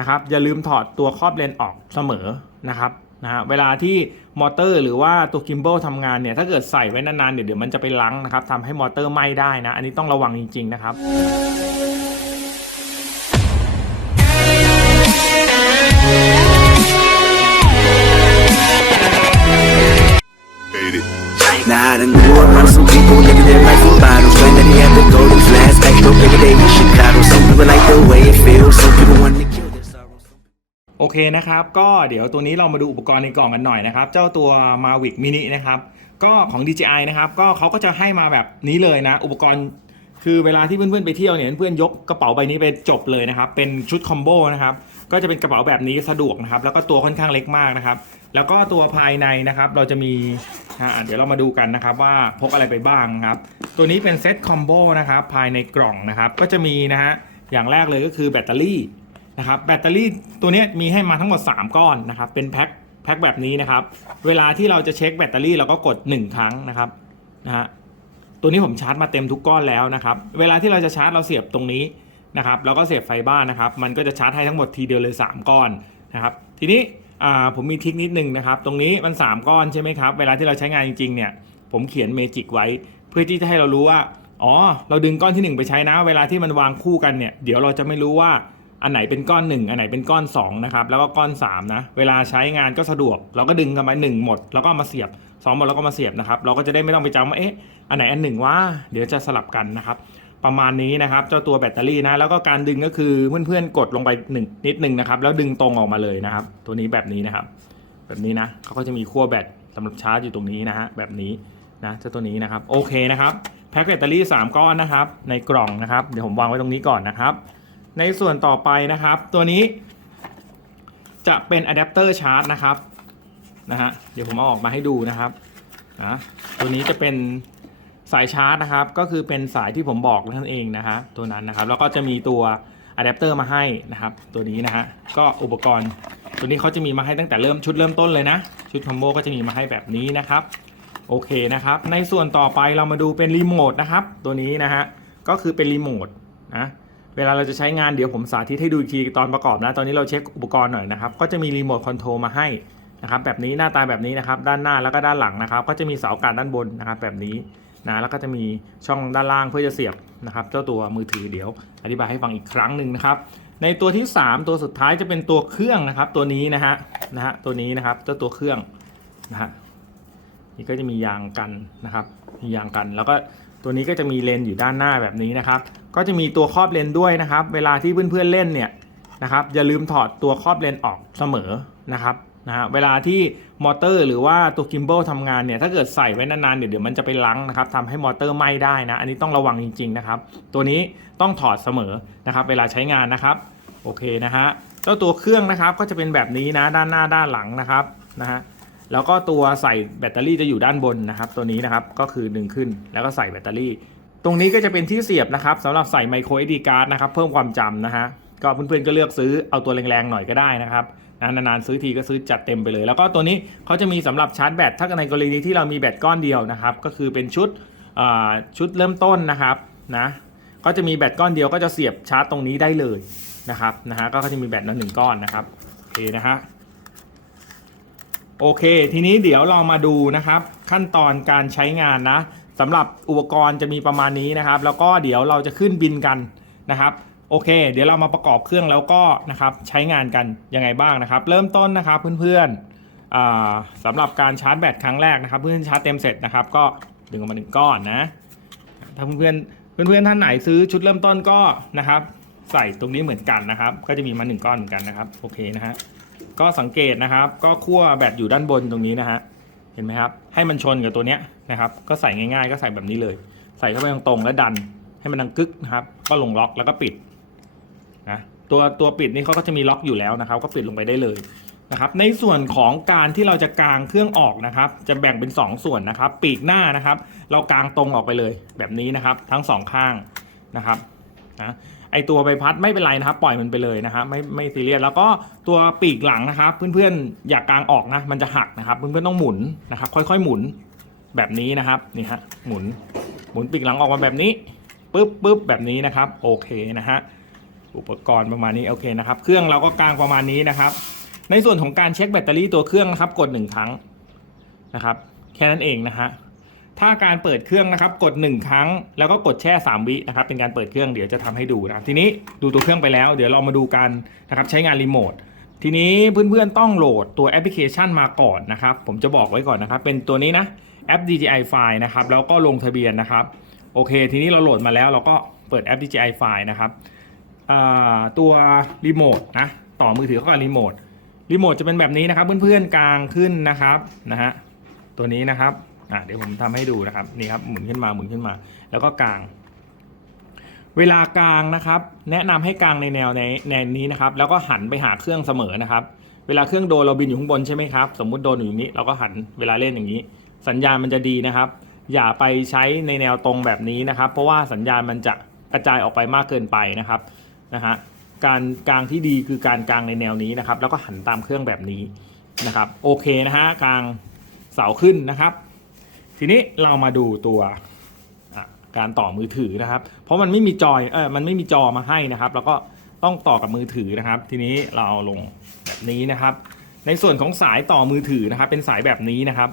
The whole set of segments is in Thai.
นะครับอย่าลืมถอดตัวครอบเลนออกเสมอนะครับนะฮเวลาที่มอเตอร์หรือว่าตัวกิมบอลทำงานเนี่ยถ้าเกิดใส่ไว้นานๆเดี๋ยวเดี๋ยวมันจะไปลังนะครับทำให้มอเตอร์ไหม้ได้นะ อันนี้ต้องระวังจริง ๆ นะครับนา Some people like the way it feels some people want to โอเคนะครับ ก็เดี๋ยวตัวนี้เรามาดูอุปกรณ์ในกล่องกันหน่อยนะครับ เจ้าตัว Mavic Mini นะครับ ก็ของ DJI นะครับ ก็เขาก็จะให้มาแบบนี้เลยนะ อุปกรณ์คือเวลาที่เพื่อนๆไปเที่ยวเนี่ยเพื่อนๆยกกระเป๋าใบนี้ไปจบเลยนะครับ เป็นชุดคอมโบนะครับ ก็จะเป็นกระเป๋าแบบนี้สะดวกนะครับ แล้วก็ตัวค่อนข้างเล็กมากนะครับ แล้วก็ตัวภายในนะครับ เราจะมีเดี๋ยวเรามาดูกันนะครับ ว่าพกอะไรไปบ้างครับ ตัวนี้เป็นเซ็ตคอมโบนะครับภายในกล่องนะครับ ก็จะมีนะฮะอย่างแรกเลยก็คือแบตเตอรี่ นะครับแบตเตอรี่ตัวนี้มีให้มาทั้งหมด 3 ก้อนนะครับเป็นแพ็คแพ็คแบบนี้นะครับ เวลาที่เราจะเช็คแบตเตอรี่เราก็กด 1 ครั้งนะครับนะฮะตัวนี้ผมชาร์จมาเต็มทุกก้อนแล้วนะครับ เวลาที่เราจะชาร์จเราเสียบตรงนี้นะครับแล้วก็เสียบไฟบ้านนะครับ มันก็จะชาร์จให้ทั้งหมดทีเดียวเลย 3 ก้อนนะครับ ทีนี้ผมมีทริคนิดนึงนะครับ ตรงนี้มัน 3 ก้อนใช่ไหมครับ เวลาที่เราใช้งานจริงๆเนี่ยผมเขียนเมจิกไว้ เพื่อที่จะให้เรารู้ว่าอ๋อเราดึงก้อนทีหนึ่1 ไปใช้นะ เวลาที่มันวางคู่กันเนี่ย เดี๋ยวเราจะไม่รู้ว่า อันไหนเป็นก้อน 1 อันไหนเป็นก้อน2นะครับแล้วก็ก้อน 3 นะ เวลาใช้งานก็สะดวก เราก็ดึงกันไป1หมด แล้วก็มาเสียบ2หมดแล้วก็มาเสียบนะครับ เราก็จะได้ไม่ต้องไปจำว่าเอ๊ะอันไหนอันหนึ่งว่าเดี๋ยวจะสลับกันนะครับ ประมาณนี้นะครับ เจ้าตัวแบตเตอรี่นะ แล้วก็การดึงก็คือเพื่อนๆกดลงไปหนึ่งนิดนึงนะครับ แล้วดึงตรงออกมาเลยนะครับ ตัวนี้แบบนี้นะครับ แบบนี้นะเขาก็จะมีขั้วแบตสำหรับชาร์จอยู่ตรงนี้นะฮะแบบนี้นะเจ้าตัวนี้นะครับโอเคนะครับแพ็คแบตเตอรี่ 3 ก้อนนะครับ ในกล่องนะครับเดี๋ยวผมวางไว้ตรงนี้ก่อนนะครับ ในส่วนต่อไปนะครับ ตัวนี้จะเป็นอะแดปเตอร์ชาร์จนะครับนะฮะเดี๋ยวผมเอาออกมาให้ดูนะครับนะตัวนี้จะเป็นสายชาร์จนะครับ ก็คือเป็นสายที่ผมบอกนั่นเองนะฮะตัวนั้นนะครับ แล้วก็จะมีตัวอะแดปเตอร์มาให้นะครับ ตัวนี้นะฮะก็อุปกรณ์ ตัวนี้เขาจะมีมาให้ตั้งแต่เริ่มชุดเริ่มต้นเลยนะ ชุดคอมโบก็จะมีมาให้แบบนี้นะครับโอเคนะครับ ในส่วนต่อไปเรามาดูเป็นรีโมทนะครับ ตัวนี้นะฮะก็คือเป็นรีโมทนะ วลาเราจะใช้งานเดี๋ยวผมสาธิตให้ดูอีกทีตอนประกอบนะ ตอนนี้เราเช็คอุปกรณ์หน่อยนะครับ ก็จะมีรีโมทคอนโทรลมาให้นะครับแบบนี้หน้าตาแบบนี้นะครับ ด้านหน้าแล้วก็ด้านหลังนะครับ ก็จะมีเสาอากาศด้านบนนะครับ แบบนี้นะแล้วก็จะมีช่องด้านล่างเพื่อจะเสียบนะครับ เจ้าตัวมือถือเดี๋ยว อธิบายให้ฟังอีกครั้งหนึ่งนะครับ ในตัวที่ 3 ตัวสุดท้ายจะเป็นตัวเครื่องนะครับ ตัวนี้นะฮะนะฮะตัวนี้นะครับเจ้าตัวเครื่องนะฮะนี่ก็จะมียางกันนะครับมียางกันแล้วก็ ตัวนี้ก็จะมีเลนส์อยู่ด้านหน้าแบบนี้นะครับ ก็จะมีตัวครอบเลนส์ด้วยนะครับ เวลาที่เพื่อนๆเล่นเนี่ยนะครับอย่าลืมถอดตัวครอบเลนส์ออกเสมอนะครับนะฮะเวลาที่มอเตอร์หรือว่าตัวกิม b บ l ทำงานเนี่ยถ้าเกิดใส่ไว้นานๆเดี๋ยวเดี๋ยวมันจะไปลังนะครับทำให้มอเตอร์ไหม้ได้นะ อันนี้ต้องระวังจริง ๆนะครับ ตัวนี้ต้องถอดเสมอนะครับ เวลาใช้งานนะครับโอเคนะฮะเจ้าตัวเครื่องนะครับก็จะเป็นแบบนี้นะด้านหน้าด้านหลังนะครับนะฮะ แล้วก็ตัวใส่แบตเตอรี่จะอยู่ด้านบนนะครับ ตัวนี้นะครับก็คือดึงขึ้นแล้วก็ใส่แบตเตอรี่ ตรงนี้ก็จะเป็นที่เสียบนะครับสำหรับใส่ไมโคร SD card นะครับเพิ่มความจำนะฮะก็เพื่อนๆก็เลือกซื้อเอาตัวแรงๆหน่อยก็ได้นะครับนานๆซื้อทีก็ซื้อจัดเต็มไปเลย แล้วก็ตัวนี้เขาจะมีสำหรับชาร์จแบตถ้าในกรณีที่เรามีแบตก้อนเดียวนะครับ ก็คือเป็นชุดชุดเริ่มต้นนะครับนะก็จะมีแบตก้อนเดียวก็จะเสียบชาร์จตรงนี้ได้เลยนะครับนะฮะก็จะมีแบตนั้นหนึ่งก้อนนะครับโอเคนะฮะ โอเค ทีนี้เดี๋ยวเรามาดูนะครับ ขั้นตอนการใช้งานนะสำหรับอุปกรณ์จะมีประมาณนี้นะครับ แล้วก็เดี๋ยวเราจะขึ้นบินกันนะครับโอเค เดี๋ยวเรามาประกอบเครื่องแล้วก็นะครับใช้งานกันยังไงบ้างนะครับ เริ่มต้นนะครับเพื่อนๆอ่าสำหรับการชาร์จแบตครั้งแรกนะครับ เพื่อนชาร์จเต็มเสร็จนะครับ ก็ดึงออกมาหนึ่งก้อนนะถ้าเพื่อนๆเพื่อนๆท่านไหนซื้อชุดเริ่มต้นก็นะครับ ใส่ตรงนี้เหมือนกันนะครับ ก็จะมีมาหนึ่งก้อนเหมือนกันนะครับโอเคนะฮะ ก็สังเกตนะครับ ก็ขั้วแบตอยู่ด้านบนตรงนี้นะฮะเห็นไหมครับ ให้มันชนกับตัวเนี้ยนะครับ ก็ใส่ง่ายๆ ก็ใส่แบบนี้เลย ใส่เข้าไปตรงๆแล้วดันให้มันดังกึกนะครับ ก็ลงล็อกแล้วก็ปิดนะตัวตัวปิดนี่เขาก็จะมีล็อกอยู่แล้วนะครับ ก็ปิดลงไปได้เลยนะครับ ในส่วนของการที่เราจะกางเครื่องออกนะครับ จะแบ่งเป็น 2 ส่วนนะครับ ปีกหน้านะครับ เรากางตรงออกไปเลยแบบนี้นะครับ ทั้งสองข้างนะครับนะ ไอตัวใบพัดไม่เป็นไรนะครับ ปล่อยมันไปเลยนะครับไม่ไม่ซีเรียสแล้วก็ตัวปีกหลังนะครับ เพื่อนๆอย่ากกางออกนะมันจะหักนะครับ เพื่อนๆต้องหมุนนะครับ ค่อยๆหมุนแบบนี้นะครับนี่ฮะหมุนหมุนปีกหลังออกมาแบบนี้ปึ๊บปึ๊บแบบนี้นะครับ โอเคนะฮะอุปกรณ์ประมาณนี้โอเคนะครับ เครื่องเราก็กางประมาณนี้นะครับ ในส่วนของการเช็คแบตเตอรี่ตัวเครื่องนะครับ กดหนึ่งครั้งนะครับ แค่นั้นเองนะฮะ ถ้าการเปิดเครื่องนะครับกดหนึ่งครั้ง แล้วก็กดแช่ 3 วินะครับเป็นการเปิดเครื่องเดี๋ยวจะทำให้ดูนะครับทีนี้ดูตัวเครื่องไปแล้ว เดี๋ยวเรามาดูการนะครับใช้งานรีโมททีนี้เพื่อนๆต้องโหลดตัวแอปพลิเคชันมาก่อนนะครับผมจะบอกไว้ก่อนนะครับเป็นตัวนี้นะแอป DJI File นะครับแล้วก็ลงทะเบียนนะครับโอเค ทีนี้เราโหลดมาแล้วเราก็เปิดแอป DJI File นะครับตัวรีโมทนะต่อมือถือเข้ากับรีโมทรีโมทจะเป็นแบบนี้นะครับเพื่อนๆกลางขึ้นนะครับนะฮะตัวนี้นะครับ อ่าเดี๋ยวผมทำให้ดูนะครับนี่ครับหมุนขึ้นมาหมุนขึ้นมา แล้วก็กลาง เวลากลางนะครับ แนะนำให้กลางในแนวในแนวนี้นะครับ แล้วก็หันไปหาเครื่องเสมอนะครับ เวลาเครื่องโดนเราบินอยู่ข้างบนใช่ไหมครับสมมุติโดนอยู่อย่างนี้เราก็หันเวลาเล่นอย่างนี้ สัญญาณมันจะดีนะครับ อย่าไปใช้ในแนวตรงแบบนี้นะครับ เพราะว่าสัญญาณมันจะกระจายออกไปมากเกินไปนะครับนะฮะการกลางที่ดีคือการกลางในแนวนี้นะครับ แล้วก็หันตามเครื่องแบบนี้นะครับ โอเคนะฮะกลางเสาขึ้นนะครับ ทีนี้เรามาดูตัวการต่อมือถือนะครับ เพราะมันไม่มีจอยเออมันไม่มีจอมาให้นะครับ แล้วก็ต้องต่อกับมือถือนะครับ ทีนี้เราเอาลงแบบนี้นะครับ ในส่วนของสายต่อมือถือนะครับ เป็นสายแบบนี้นะครับ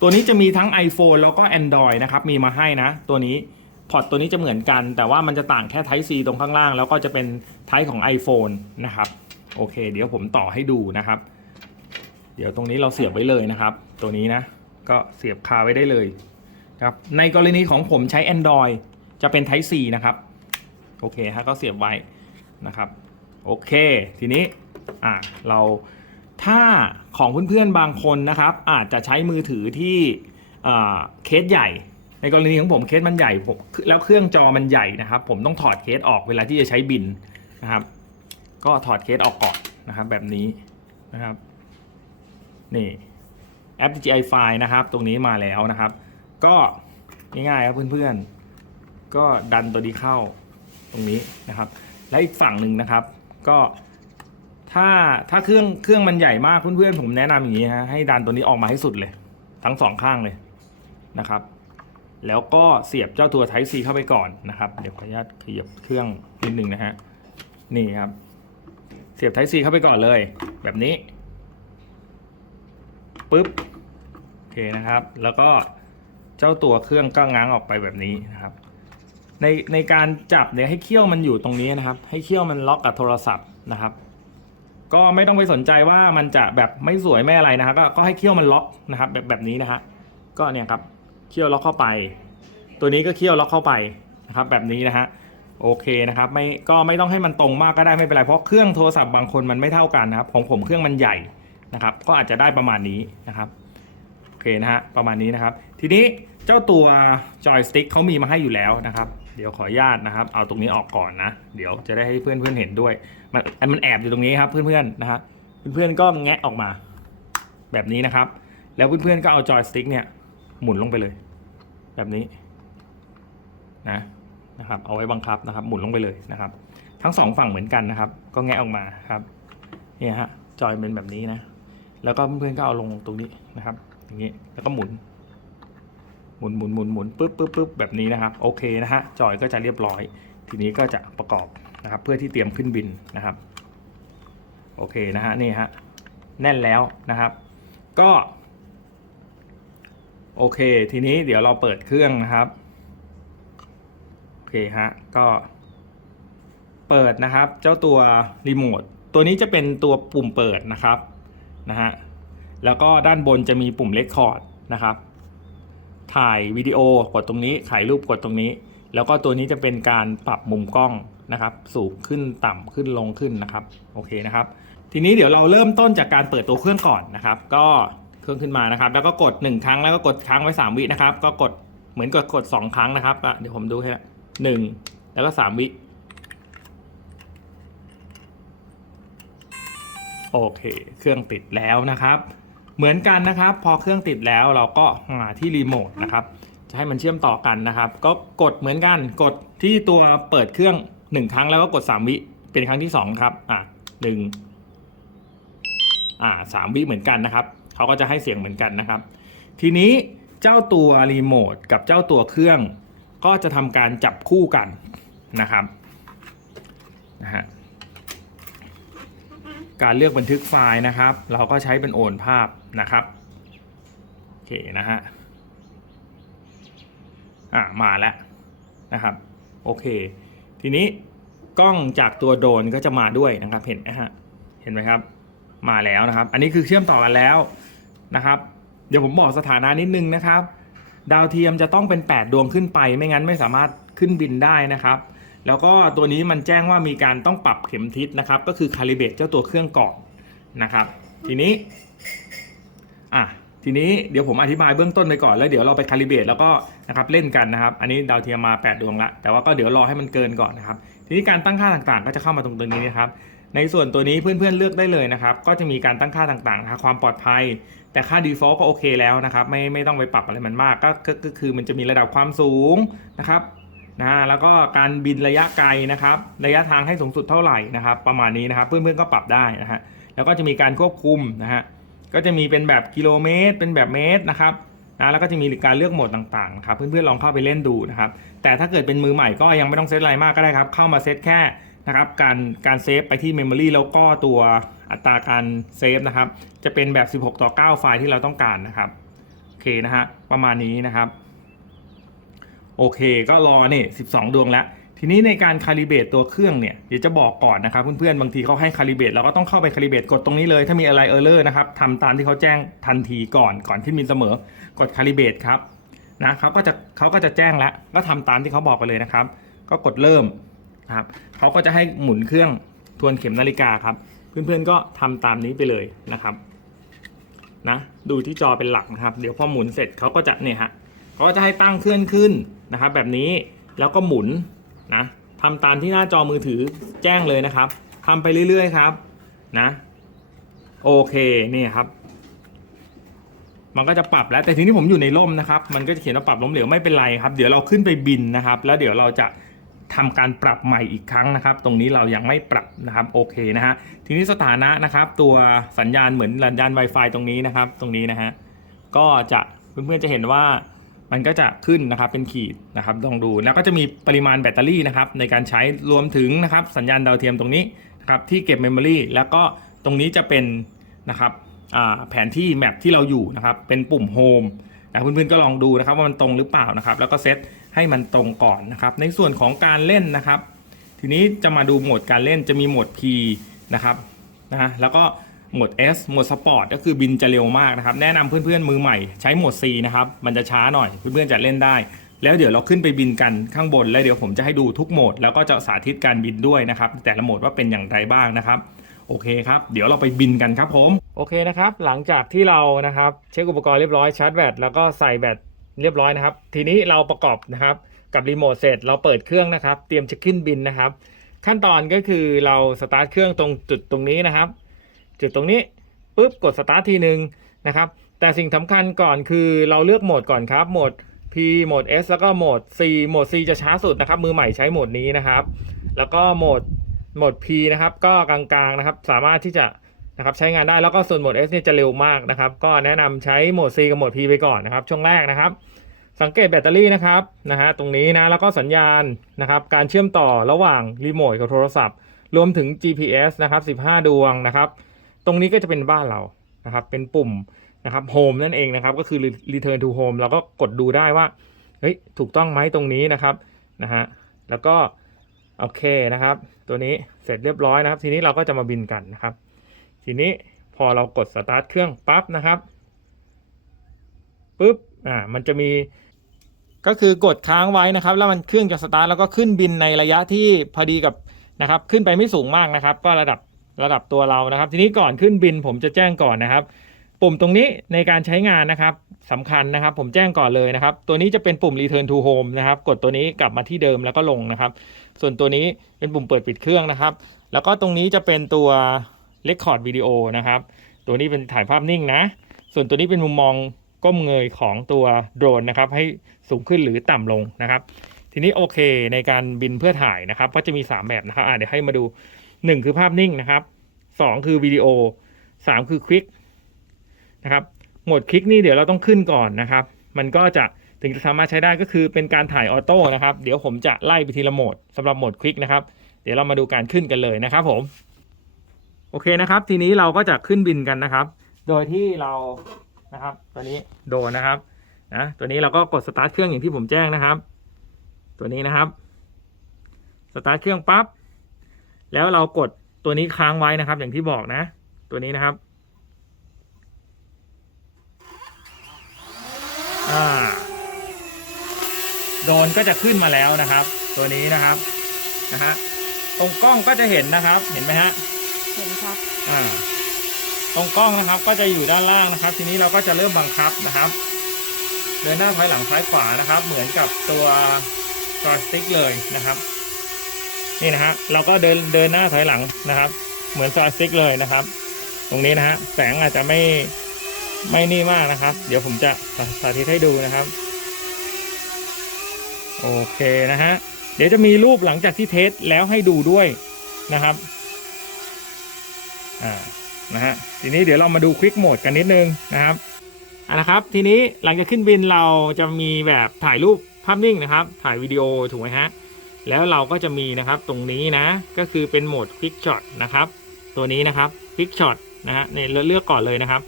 ตัวนี้จะมีทั้ง iPhone แล้วก็ Android นะครับมีมาให้นะ ตัวนี้พอร์ตตัวนี้จะเหมือนกัน แต่ว่ามันจะต่างแค่ Type C ตรงข้างล่าง แล้วก็จะเป็น Type ของ iPhone นะครับโอเค เดี๋ยวผมต่อให้ดูนะครับ เดี๋ยวตรงนี้เราเสียบไว้เลยนะครับ ตัวนี้นะ ก็เสียบคาไว้ได้เลยครับในกรณีของผมใช้ Android จะเป็น Type C นะครับ โอเคฮะก็เสียบไว้นะครับ โอเคทีนี้อะเราถ้าของเพื่อนๆบางคนนะครับ อาจจะใช้มือถือที่เคสใหญ่ ในกรณีของผมเคสมันใหญ่ผมแล้วเครื่องจอมันใหญ่นะครับ ผมต้องถอดเคสออกเวลาที่จะใช้บินนะครับ ก็ถอดเคสออกก่อนนะครับ แบบนี้นะครับนี่ แอป DJI File นะครับ ตรงนี้มาแล้วนะครับ ก็ง่ายๆครับเพื่อนๆ ก็ดันตัวนี้เข้าตรงนี้นะครับ และอีกฝั่งหนึ่งนะครับ ก็ถ้าถ้าเครื่องเครื่องมันใหญ่มากเพื่อนๆผมแนะนำอย่างนี้ฮะให้ดันตัวนี้ออกมาให้สุดเลย ทั้งสองข้างเลยนะครับ แล้วก็เสียบเจ้าตัว Type C เข้าไปก่อนนะครับ เดี๋ยวขออนุญาตขยับเครื่องนิดหนึ่งนะฮะนี่ครับ เสียบ Type C เข้าไปก่อนเลย แบบนี้ปึ๊บ เคนะครับ แล้วก็เจ้าตัวเครื่องก็ง้างออกไปแบบนี้นะครับ ในในการจับเนี่ยให้เขี้ยวมันอยู่ตรงนี้นะครับ ให้เขี้ยวมันล็อกกับโทรศัพท์นะครับ ก็ไม่ต้องไปสนใจว่ามันจะแบบไม่สวยไม่อะไรนะครับก็ก็ให้เขี้ยวมันล็อกนะครับ แบบแบบนี้นะฮะก็เนี่ยครับเขี้ยวล็อกเข้าไป ตัวนี้ก็เขี้ยวล็อกเข้าไปนะครับ แบบนี้นะฮะโอเคนะครับไม่ก็ไม่ต้องให้มันตรงมากก็ได้ไม่เป็นไรเพราะเครื่องโทรศัพท์บางคนมันไม่เท่ากันนะครับ ของผมเครื่องมันใหญ่นะครับ ก็อาจจะได้ประมาณนี้นะครับ เคนะฮะประมาณนี้นะครับ ทีนี้เจ้าตัวจอยสติ๊กเขามีมาให้อยู่แล้วนะครับ เดี๋ยวขออนุญาตนะครับ เอาตรงนี้ออกก่อนนะ เดี๋ยวจะได้ให้เพื่อนเพื่อนเห็นด้วย มันมันแอบอยู่ตรงนี้ครับเพื่อนๆนะฮะเพื่อนๆก็แงะออกมา แบบนี้นะครับ แล้วเพื่อนๆก็เอาจอยสติ๊กเนี่ยหมุนลงไปเลย แบบนี้นะนะครับ เอาไว้บังคับนะครับ หมุนลงไปเลยนะครับ ทั้งสองฝั่งเหมือนกันนะครับ ก็แงะออกมาครับเนี่ยฮะจอยเป็นแบบนี้นะ แล้วก็เพื่อนๆก็เอาลงตรงนี้นะครับ อย่างนี้แล้วก็หมุน หมุนหมุนหมุนหมุนปึ๊บปึ๊บปึ๊บแบบนี้นะครับโอเคนะฮะจอยก็จะเรียบร้อย ทีนี้ก็จะประกอบนะครับเพื่อที่เตรียมขึ้นบินนะครับโอเคนะฮะนี่ฮะแน่นแล้วนะครับ ก็โอเค ทีนี้เดี๋ยวเราเปิดเครื่องนะครับโอเคฮะก็เปิดนะครับ เจ้าตัวรีโมทตัวนี้จะเป็นตัวปุ่มเปิดนะครับนะฮะ แล้วก็ด้านบนจะมีปุ่มเลคคอร์ดนะครับ ถ่ายวิดีโอกดตรงนี้ ถ่ายรูปกดตรงนี้ แล้วก็ตัวนี้จะเป็นการปรับมุมกล้องนะครับ สูงขึ้นต่ำขึ้นลงขึ้นนะครับ โอเคนะครับ ทีนี้เดี๋ยวเราเริ่มต้นจากการเปิดตัวเครื่องก่อนนะครับ ก็เครื่องขึ้นมานะครับ แล้วก็กด 1 ครั้งแล้วก็กดค้างไว้ 3 วินะครับ ก็กดเหมือนกดกด 2 ครั้งนะครับเดี๋ยวผมดูให้นะหนึ่งแล้วก็3วิโอเค เครื่องติดแล้วนะครับ เหมือนกันนะครับ พอเครื่องติดแล้วเราก็มาที่รีโมทนะครับจะให้มันเชื่อมต่อกันนะครับ ก็กดเหมือนกันกดที่ตัวเปิดเครื่อง 1 ครั้งแล้วก็กด 3 วิเป็นครั้งที่ 2 ครับ อะหนึ่งอ่าสามวิเหมือนกันนะครับเขาก็จะให้เสียงเหมือนกันนะครับ ทีนี้เจ้าตัวรีโมทกับเจ้าตัวเครื่อง ก็จะทำการจับคู่กันนะครับนะฮะการเลือกบันทึกไฟล์นะครับ เราก็ใช้เป็นโอนภาพ นะครับโอเคนะฮะอ่ามาแล้วนะครับโอเค ทีนี้กล้องจากตัวโดรนก็จะมาด้วยนะครับเห็นไหมฮะเห็นไหมครับ มาแล้วนะครับ อันนี้คือเชื่อมต่อกันแล้วนะครับ เดี๋ยวผมบอกสถานะนิดนึงนะครับ ดาวเทียมจะต้องเป็น 8 ดวงขึ้นไป ไม่งั้นไม่สามารถขึ้นบินได้นะครับ แล้วก็ตัวนี้มันแจ้งว่ามีการต้องปรับเข็มทิศนะครับ ก็คือคาลิเบตเจ้าตัวเครื่องก่อนนะครับ ทีนี้ อะทีนี้เดี๋ยวผมอธิบายเบื้องต้นไปก่อนแล้วเดี๋ยวเราไปคาลิเบตแล้วก็นะครับเล่นกันนะครับ อันนี้ดาวเทียมมา 8 ดวงละ แต่ว่าก็เดี๋ยวรอให้มันเกินก่อนนะครับ ทีนี้การตั้งค่าต่างๆ ก็จะเข้ามาตรงตรงนี้นะครับ ในส่วนตัวนี้เพื่อนๆเลือกได้เลยนะครับ ก็จะมีการตั้งค่าต่างๆครับความปลอดภัย แต่ค่า default ก็โอเคแล้วนะครับ ไม่ไม่ต้องไปปรับอะไรมันมากก็ก็ก็คือมันจะมีระดับความสูงนะครับนะแล้วก็การบินระยะไกลนะครับ ระยะทางให้สูงสุดเท่าไหร่นะครับ ประมาณนี้นะครับ เพื่อนๆก็ปรับได้นะฮะ แล้วก็จะมีการควบคุมนะฮะ ก็จะมีเป็นแบบกิโลเมตร เป็นแบบเมตรนะครับนะแล้วก็จะมีการเลือกโหมดต่างๆนะครับเพื่อนๆลองเข้าไปเล่นดูนะครับแต่ถ้าเกิดเป็นมือใหม่ก็ยังไม่ต้องเซตอะไรมากก็ได้ครับ เข้ามาเซตแค่นะครับการการเซฟไปที่เมมโมรีแล้วก็ตัวอัตราการเซฟนะครับจะเป็นแบบ 16 ต่อ 9 ไฟล์ที่เราต้องการนะครับโอเคนะฮะประมาณนี้นะครับ โอเคก็รอนี่12 ดวงแล้ว ทีนี้ในการคาลิเบตตัวเครื่องเนี่ยเดี๋ยวจะบอกก่อนนะครับเพื่อนๆบางทีเขาให้คาลิเบตเราก็ต้องเข้าไปคาลิเบตกดตรงนี้เลย ถ้ามีอะไรเออร์เลอร์นะครับทำตามที่เขาแจ้งทันทีก่อนก่อนขึ้นบินเสมอกดคาลิเบตครับนะครับก็จะเขาก็จะแจ้งแล้วก็ทำตามที่เขาบอกไปเลยนะครับ ก็กดเริ่มนะครับเขาก็จะให้หมุนเครื่องทวนเข็มนาฬิกาครับ เพื่อนๆก็ทำตามนี้ไปเลยนะครับนะดูที่จอเป็นหลักนะครับ เดี๋ยวพอหมุนเสร็จเขาก็จะเนี่ยฮะเขาก็จะให้ตั้งเคลื่อนขึ้นนะครับ แบบนี้แล้วก็หมุน นะทำตามที่หน้าจอมือถือแจ้งเลยนะครับทำไปเรื่อยๆครับนะโอเคนี่ครับ มันก็จะปรับแล้วแต่ทีนี้ผมอยู่ในร่มนะครับ มันก็จะเขียนว่าปรับล้มเหลวไม่เป็นไรครับ เดี๋ยวเราขึ้นไปบินนะครับ แล้วเดี๋ยวเราจะทำการปรับใหม่อีกครั้งนะครับ ตรงนี้เรายังไม่ปรับนะครับโอเคนะฮะทีนี้สถานะนะครับ ตัวสัญญาณเหมือนสัญญาณ Wi-Fi ตรงนี้นะครับ ตรงนี้นะฮะก็จะเพื่อนๆจะเห็นว่า มันก็จะขึ้นนะครับเป็นขีดนะครับลองดูแล้วก็จะมีปริมาณแบตเตอรี่นะครับในการใช้รวมถึงนะครับสัญญาณดาวเทียมตรงนี้นะครับที่เก็บเมมโมรีแล้วก็ตรงนี้จะเป็นนะครับแผนที่แมปที่เราอยู่นะครับเป็นปุ่มโฮมนะเพื่อนๆก็ลองดูนะครับว่ามันตรงหรือเปล่านะครับ แล้วก็เซตให้มันตรงก่อนนะครับ ในส่วนของการเล่นนะครับ ทีนี้จะมาดูโหมดการเล่นจะมีโหมด P นะครับนะแล้วก็ โหมด S โหมดสปอร์ตก็คือบินจะเร็วมากนะครับ แนะนำเพื่อนๆมือใหม่ใช้โหมด C นะครับ มันจะช้าหน่อยเพื่อนๆจะเล่นได้ แล้วเดี๋ยวเราขึ้นไปบินกันข้างบน แล้วเดี๋ยวผมจะให้ดูทุกโหมด แล้วก็จะสาธิตการบินด้วยนะครับ แต่ละโหมดว่าเป็นอย่างไรบ้างนะครับโอเคครับ เดี๋ยวเราไปบินกันครับผม โอเคนะครับ หลังจากที่เรานะครับเช็คอุปกรณ์เรียบร้อยชาร์จแบตแล้วก็ใส่แบตเรียบร้อยนะครับ ทีนี้เราประกอบนะครับกับรีโมทเสร็จเราเปิดเครื่องนะครับ เตรียมจะขึ้นบินนะครับ ขั้นตอนก็คือเราสตาร์ทเครื่องตรงจุดตรงนี้นะครับ จุดตรงนี้ปุ๊บกดสตาร์ททีหนึ่งนะครับ แต่สิ่งสำคัญก่อนคือเราเลือกโหมดก่อนครับโหมด P โหมด S แล้วก็โหมด C โหมด C จะช้าสุดนะครับ มือใหม่ใช้โหมดนี้นะครับ แล้วก็โหมดโหมด P นะครับ ก็กลางๆนะครับ สามารถที่จะนะครับใช้งานได้แล้วก็ส่วนโหมด S เนี่ยจะเร็วมากนะครับ ก็แนะนำใช้โหมด C กับโหมด P ไปก่อนนะครับ ช่วงแรกนะครับ สังเกตแบตเตอรี่นะครับนะฮะตรงนี้นะแล้วก็สัญญาณนะครับการเชื่อมต่อระหว่างรีโมทกับโทรศัพท์ รวมถึง GPS นะครับ 15 ดวงนะครับ ตรงนี้ก็จะเป็นบ้านเรานะครับ เป็นปุ่มนะครับ Home นั่นเองนะครับ ก็คือ Return to Home เราก็กดดูได้ว่า เฮ้ย ถูกต้องไหมตรงนี้นะครับ นะฮะ แล้วก็ โอเคนะครับ ตัวนี้เสร็จเรียบร้อยนะครับ ทีนี้เราก็จะมาบินกันนะครับ ทีนี้พอเรากดสตาร์ทเครื่องปั๊บนะครับ ปุ๊บ อ่า มันจะมี ก็คือกดค้างไว้นะครับ แล้วมันเครื่องจะสตาร์ทแล้วก็ขึ้นบินในระยะที่พอดีกับนะครับ ขึ้นไปไม่สูงมากนะครับ ก็ระดับ ระดับตัวเรานะครับ ทีนี้ก่อนขึ้นบินผมจะแจ้งก่อนนะครับ ปุ่มตรงนี้ในการใช้งานนะครับสำคัญนะครับ ผมแจ้งก่อนเลยนะครับ ตัวนี้จะเป็นปุ่ม Return to Home นะครับ กดตัวนี้กลับมาที่เดิมแล้วก็ลงนะครับ ส่วนตัวนี้เป็นปุ่มเปิดปิดเครื่องนะครับ แล้วก็ตรงนี้จะเป็นตัว Record Video นะครับ ตัวนี้เป็นถ่ายภาพนิ่งนะ ส่วนตัวนี้เป็นมุมมองก้มเงยของตัวโดรนนะครับ ให้สูงขึ้นหรือต่ำลงนะครับ ทีนี้โอเคในการบินเพื่อถ่ายนะครับ ก็จะมี 3 แบบนะครับเดี๋ยวให้มาดู 1คือภาพนิ่งนะครับ2คือวิดีโอ3คือควิกนะครับโหมดคลิกนี่เดี๋ยวเราต้องขึ้นก่อนนะครับ มันก็จะถึงจะสามารถใช้ได้ก็คือเป็นการถ่ายออโต้นะครับ เดี๋ยวผมจะไล่ไปทีละโหมดสำหรับโหมดคลิกนะครับ เดี๋ยวเรามาดูการขึ้นกันเลยนะครับผม โอเคนะครับ ทีนี้เราก็จะขึ้นบินกันนะครับ โดยที่เรานะครับ ตัวนี้โดนนะครับนะตัวนี้เราก็กดสตาร์ทเครื่องอย่างที่ผมแจ้งนะครับ ตัวนี้นะครับสตาร์ทเครื่องปั๊บ แล้วเรากดตัวนี้ค้างไว้นะครับ อย่างที่บอกนะ ตัวนี้นะครับอ่าโดรนก็จะขึ้นมาแล้วนะครับ ตัวนี้นะครับนะฮะตรงกล้องก็จะเห็นนะครับ เห็นไหมฮะเห็นครับอ่าตรงกล้องนะครับก็จะอยู่ด้านล่างนะครับ ทีนี้เราก็จะเริ่มบังคับนะครับ เดินหน้าถอยหลังซ้ายขวานะครับ เหมือนกับตัวจอยสติ๊กเลยนะครับ นี่นะฮะเราก็เดินเดินหน้าถอยหลังนะครับ เหมือนจอยสติ๊กเลยนะครับ ตรงนี้นะฮะแสงอาจจะไม่ไม่นี่มากนะครับ เดี๋ยวผมจะสาสาธิตให้ดูนะครับ โอเคนะฮะเดี๋ยวจะมีรูปหลังจากที่เทสแล้วให้ดูด้วยนะครับอ่านะฮะทีนี้เดี๋ยวเรามาดูควิกโหมดกันนิดนึงนะครับอ่านะครับ ทีนี้หลังจากขึ้นบินเราจะมีแบบถ่ายรูปภาพนิ่งนะครับ ถ่ายวิดีโอถูกไหมฮะ แล้วเราก็จะมีนะครับตรงนี้นะ ก็คือเป็นโหมดควิกช็อตนะครับ ตัวนี้นะครับควิกช็อตนะฮะเนี่ยเลือกก่อนเลยนะครับ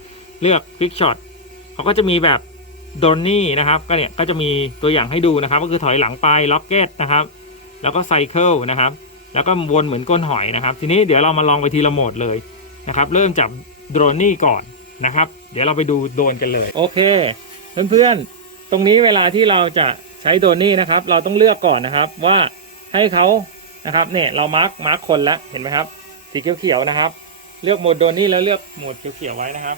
เลือกควิกช็อตเขาก็จะมีแบบโดนนี่นะครับ ก็เนี่ยก็จะมีตัวอย่างให้ดูนะครับ ก็คือถอยหลังไปล็อกเก็ตนะครับ แล้วก็ไซเคิลนะครับ แล้วก็วนเหมือนก้นหอยนะครับ ทีนี้เดี๋ยวเรามาลองไปทีละโหมดเลยนะครับ เริ่มจากโดรนนี่ก่อนนะครับ เดี๋ยวเราไปดูโดนกันเลย โอเค เพื่อนๆ ตรงนี้เวลาที่เราจะใช้โดรนนี่นะครับ เราต้องเลือกก่อนนะครับว่า ให้เขานะครับเนี่ยเรามาร์กมาร์กคนแล้วเห็นไหมครับ สีเขียวๆนะครับ เลือกโหมดโดนนี่แล้วเลือกโหมดเขียวๆไว้นะครับ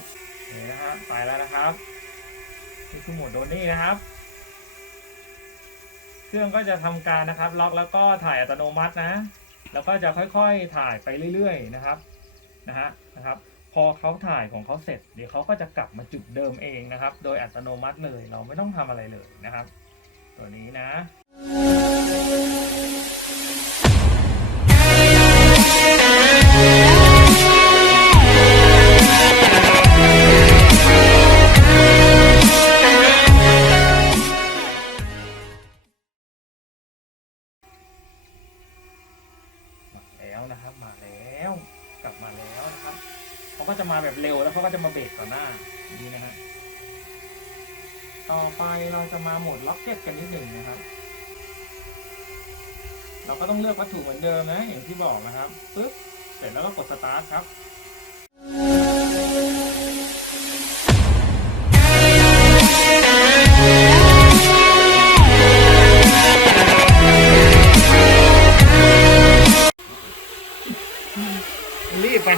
นี่นะครับไปแล้วนะครับนี่คือโหมดโดนนี่นะครับ เครื่องก็จะทำการนะครับ ล็อกแล้วก็ถ่ายอัตโนมัตินะ แล้วก็จะค่อยๆถ่ายไปเรื่อย ๆนะครับนะฮะนะครับพอเขาถ่ายของเขาเสร็จเดี๋ยวเขาก็จะกลับมาจุดเดิมเองนะครับ โดยอัตโนมัติเลยเราไม่ต้องทำอะไรเลยนะครับ ตัวนี้นะ ก็จะมาเบรกต่อหน้าอย่างนี้นะฮะต่อไปเราจะมาโหมดล็อกเก็ตกันนิดหนึ่งนะครับ เราก็ต้องเลือกวัตถุเหมือนเดิมนะ อย่างที่บอกนะครับปึ๊บเสร็จแล้วก็กดสตาร์ทครับรีบไป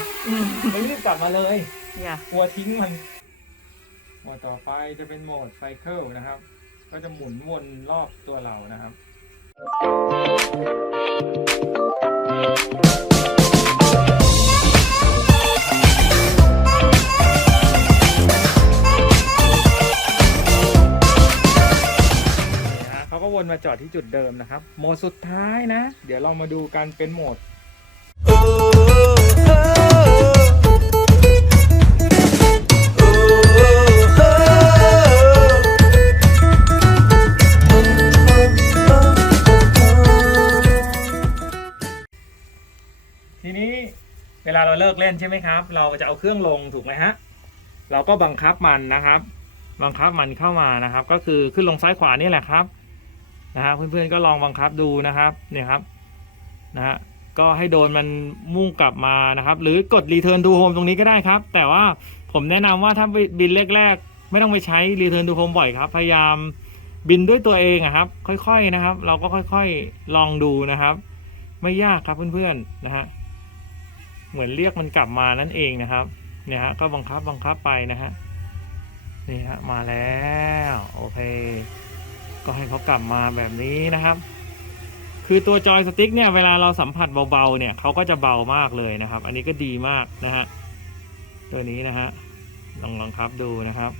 มันรีบกลับมาเลย อย่ากลัวทิ้งมันโหมดต่อไปจะเป็นโหมดไซเคิลนะครับ ก็จะหมุนวนรอบตัวเรานะครับนี่ฮะเขาก็วนมาจอดที่จุดเดิมนะครับ โหมดสุดท้ายนะ เดี๋ยวเรามาดูกันเป็นโหมด เวลาเราเลิกเล่นใช่ไหมครับ เราจะเอาเครื่องลงถูกไหมฮะ เราก็บังคับมันนะครับ บังคับมันเข้ามานะครับ ก็คือขึ้นลงซ้ายขวานี่แหละครับนะฮะเพื่อนๆก็ลองบังคับดูนะครับเนี่ยครับนะฮะก็ให้โดนมันมุ่งกลับมานะครับ หรือกด Return to Home ตรงนี้ก็ได้ครับ แต่ว่าผมแนะนำว่าถ้าบินแรกๆไม่ต้องไปใช้ Return to Home บ่อยครับ พยายามบินด้วยตัวเองครับ ค่อยๆนะครับ เราก็ค่อยๆลองดูนะครับ ไม่ยากครับเพื่อนๆนะฮะ เหมือนเรียกมันกลับมานั่นเองนะครับ เนี่ยฮะก็บังคับบังคับไปนะฮะนี่ฮะมาแล้วโอเค ก็ให้เขากลับมาแบบนี้นะครับ คือตัวจอยสติ๊กเนี่ยเวลาเราสัมผัสเบาๆเนี่ยเขาก็จะเบามากเลยนะครับ อันนี้ก็ดีมากนะฮะตัวนี้นะฮะลองลองครับดูนะครับ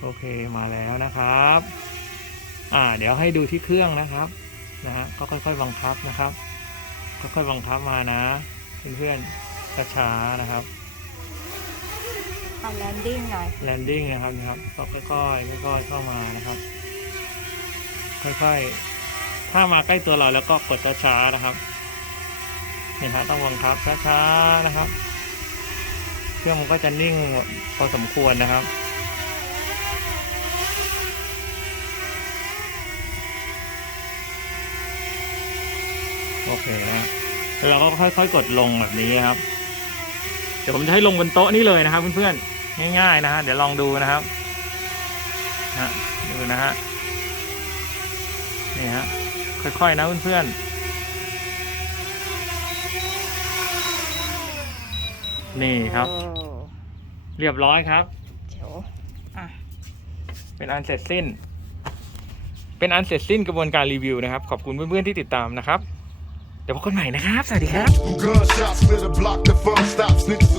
โอเคมาแล้วนะครับ อ่า เดี๋ยวให้ดูที่เครื่องนะครับ นะฮะก็ค่อยๆบังคับนะครับ ค่อยๆบังคับมานะเพื่อนๆช้าๆนะครับทำแลนดิ้งหน่อยแลนดิ้งนะครับนะครับก็ค่อยๆค่อยๆเข้ามานะครับ ค่อยๆ ถ้ามาใกล้ตัวเราแล้วก็กดช้าๆนะครับนี่ฮะต้องบังคับช้าๆนะครับ เครื่องมันก็จะนิ่งพอสมควรนะครับ เคนะแล้วเราก็ค่อยๆกดลงแบบนี้นะครับ เดี๋ยวผมจะให้ลงบนโต๊ะนี้เลยนะครับ เพื่อนๆง่ายๆนะฮะเดี๋ยวลองดูนะครับนะฮะดูนะฮะนี่ฮะค่อยๆนะเพื่อนๆนี่ครับโอ้เรียบร้อยครับเดี๋ยวอะเป็นอันเสร็จสิ้น เป็นอันเสร็จสิ้นกระบวนการรีวิวนะครับ ขอบคุณเพื่อนๆที่ติดตามนะครับ เดี๋ยวพบกันใหม่นะครับ สวัสดีครับ